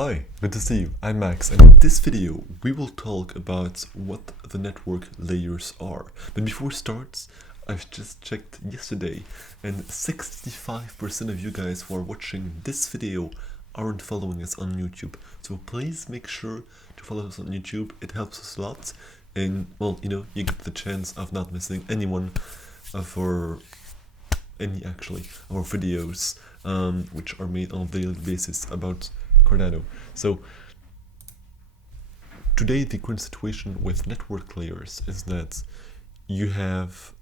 Hi, good to see you. I'm Max, and in this video we will talk about what the network layers are. But before it starts, I've just checked yesterday, and 65% of you guys who are watching this video aren't following us on YouTube. So please make sure to follow us on YouTube. It helps us a lot, and well, you get the chance of not missing any one of our videos, which are made on a daily basis about Cardano. So today the current situation with network layers is that you have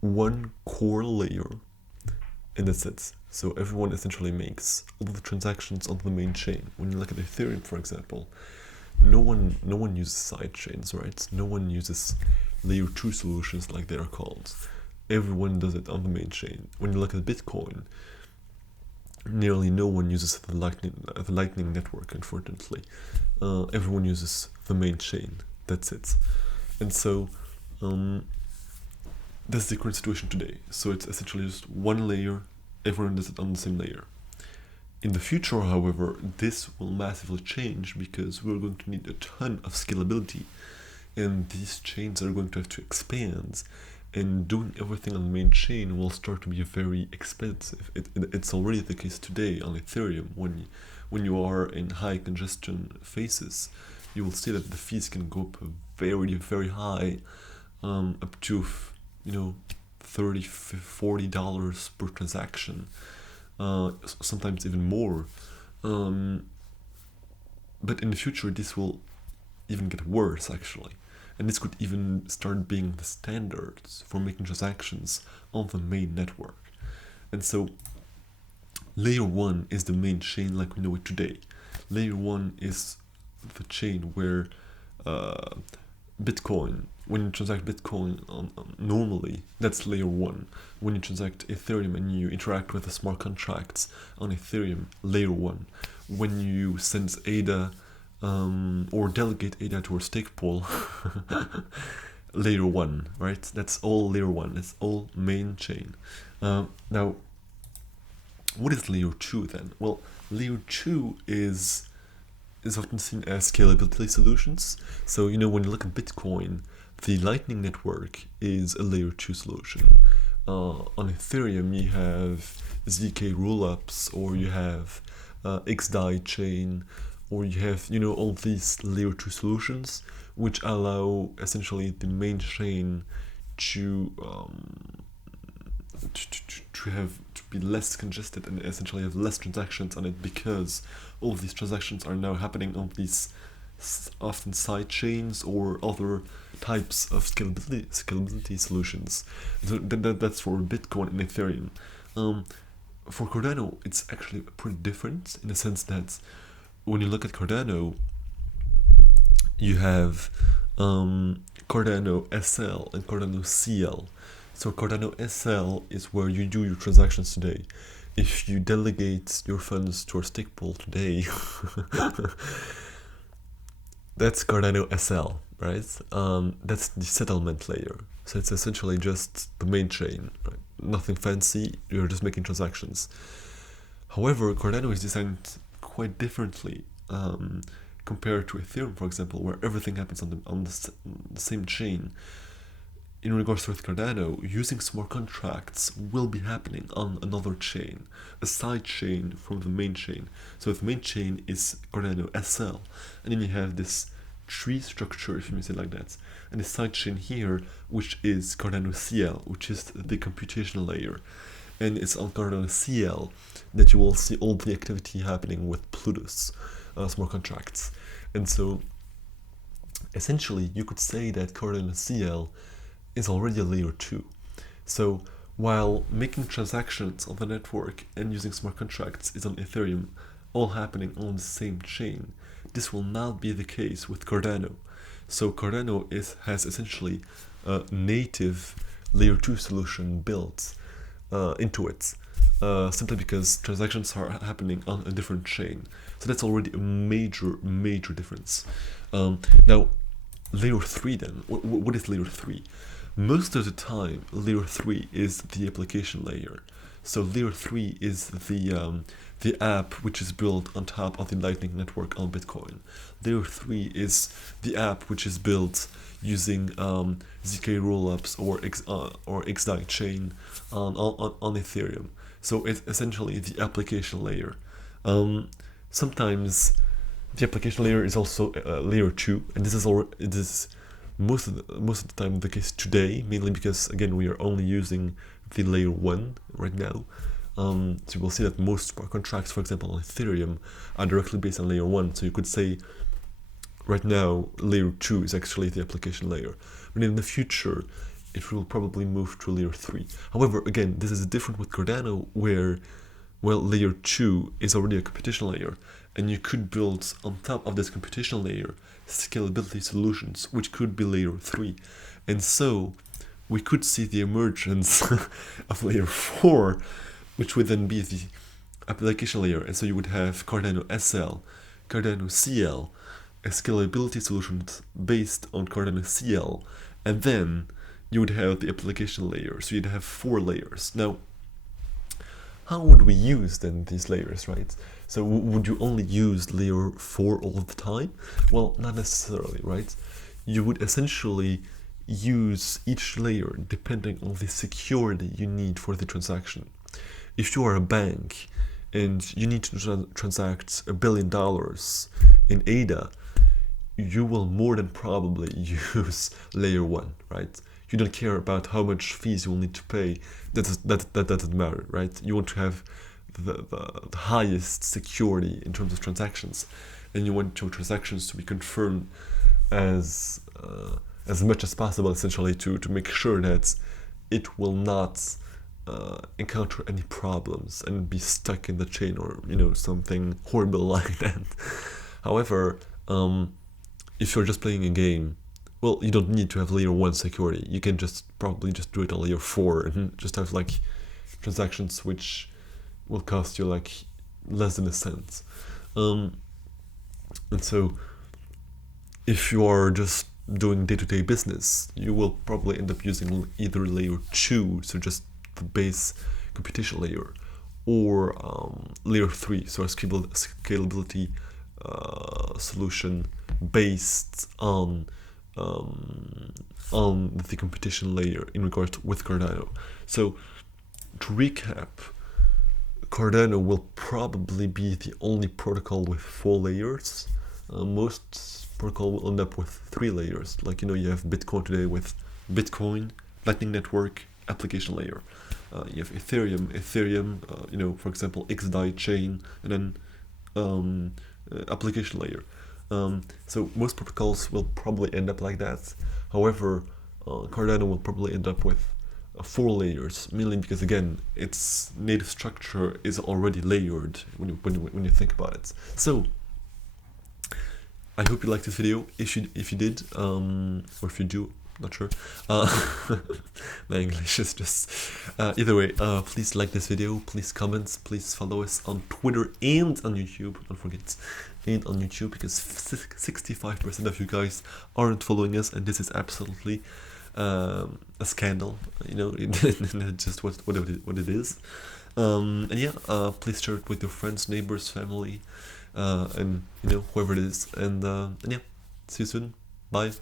one core layer, and that's it. So everyone essentially makes all the transactions on the main chain. When you look at Ethereum, for example, no one uses side chains, right? No one uses layer 2 solutions like they are called. Everyone does it on the main chain. When you look at Bitcoin, nearly no one uses the Lightning network, unfortunately. Everyone uses the main chain. That's it. And so that's the current situation today. So it's essentially just one layer. Everyone does it on the same layer. In the future, however, this will massively change because we're going to need a ton of scalability, and these chains are going to have to expand, and doing everything on the main chain will start to be very expensive. It's already the case today on Ethereum. When you are in high congestion phases, you will see that the fees can go up very, very high, up to $30, $40 per transaction, sometimes even more. But in the future, this will even get worse, actually. And this could even start being the standards for making transactions on the main network. And so layer 1 is the main chain like we know it today. Layer 1 is the chain where Bitcoin, when you transact Bitcoin normally, that's layer 1. When you transact Ethereum and you interact with the smart contracts on Ethereum, layer 1. When you send ADA or delegate ADA to a stake pool, layer 1, right? That's all layer 1. It's all main chain. Now, what is layer 2 then? Well, layer 2 is often seen as scalability solutions. So when you look at Bitcoin, the Lightning network is a layer 2 solution. On Ethereum, you have ZK rollups, or you have XDAI chain, or you have all these layer 2 solutions which allow essentially the main chain to be less congested and essentially have less transactions on it, because all of these transactions are now happening on these often side chains or other types of scalability solutions. So that's for Bitcoin and Ethereum. For Cardano, it's actually pretty different in the sense that when you look at Cardano, you have Cardano SL and Cardano CL. So Cardano SL is where you do your transactions today. If you delegate your funds to a stake pool today, that's Cardano SL, right? That's the settlement layer. So it's essentially just the main chain, right? Nothing fancy, you're just making transactions. However, Cardano is designed quite differently compared to Ethereum, for example, where everything happens on the same chain. In regards to Cardano, using smart contracts will be happening on another chain, a side chain from the main chain. So the main chain is Cardano SL, and then you have this tree structure, if you may say it like that, and the side chain here, which is Cardano CL, which is the computational layer. And it's on Cardano CL that you will see all the activity happening with Plutus smart contracts. And so essentially you could say that Cardano CL is already a layer 2. So while making transactions on the network and using smart contracts is on Ethereum, all happening on the same chain, this will not be the case with Cardano. So Cardano has essentially a native layer 2 solution built into it, simply because transactions are happening on a different chain. So that's already a major difference. Now, layer 3 then, what is layer 3? Most of the time, layer 3 is the application layer. So layer 3 is the app which is built on top of the Lightning Network on Bitcoin. Layer 3 is the app which is built using ZK rollups or XDAI chain on Ethereum. So it's essentially the application layer. Sometimes the application layer is also layer 2, and this is most of the time the case today, mainly because again we are only using the layer 1 right now. So you will see that most smart contracts, for example on Ethereum, are directly based on layer 1. So you could say right now layer 2 is actually the application layer, but in the future it will probably move to layer 3. However, again, this is different with Cardano, where, well, layer 2 is already a computation layer, and you could build on top of this computation layer scalability solutions, which could be layer 3. And so we could see the emergence of layer 4, which would then be the application layer. And so you would have Cardano SL, Cardano CL, a scalability solutions based on Cardano CL, and then you would have the application layer. So you'd have 4 layers. Now, how would we use then these layers, right? So would you only use layer 4 all the time? Well, not necessarily, right? You would essentially use each layer depending on the security you need for the transaction. If you are a bank and you need to transact $1 billion in ADA, you will more than probably use layer 1, right? You don't care about how much fees you will need to pay. That doesn't matter, right? You want to have the highest security in terms of transactions, and you want your transactions to be confirmed as much as possible, essentially, to make sure that it will not encounter any problems and be stuck in the chain, or something horrible like that. However, if you're just playing a game, well, you don't need to have layer 1 security. You can probably just do it on layer 4 and just have like transactions which will cost you like less than a cent. And so if you are just doing day-to-day business, you will probably end up using either layer 2, so just the base computation layer, or layer 3, so a scalability solution based on the computation layer in regard with Cardano. So to recap, Cardano will probably be the only protocol with 4 layers. Most protocol will end up with 3 layers. Like, you have Bitcoin today with Bitcoin, Lightning Network, application layer. You have Ethereum, for example, XDAI chain, and then application layer. So most protocols will probably end up like that. However, Cardano will probably end up with 4 layers, mainly because, again, its native structure is already layered when you think about it. So I hope you liked this video. If you did, or if you do, not sure. My English is just either way. Please like this video, please comment, please follow us on Twitter and on YouTube. Don't forget, and on YouTube, because 65% of you guys aren't following us, and this is absolutely a scandal. It's just what it is. And yeah, please share it with your friends, neighbors, family, and whoever it is. And yeah, see you soon. Bye.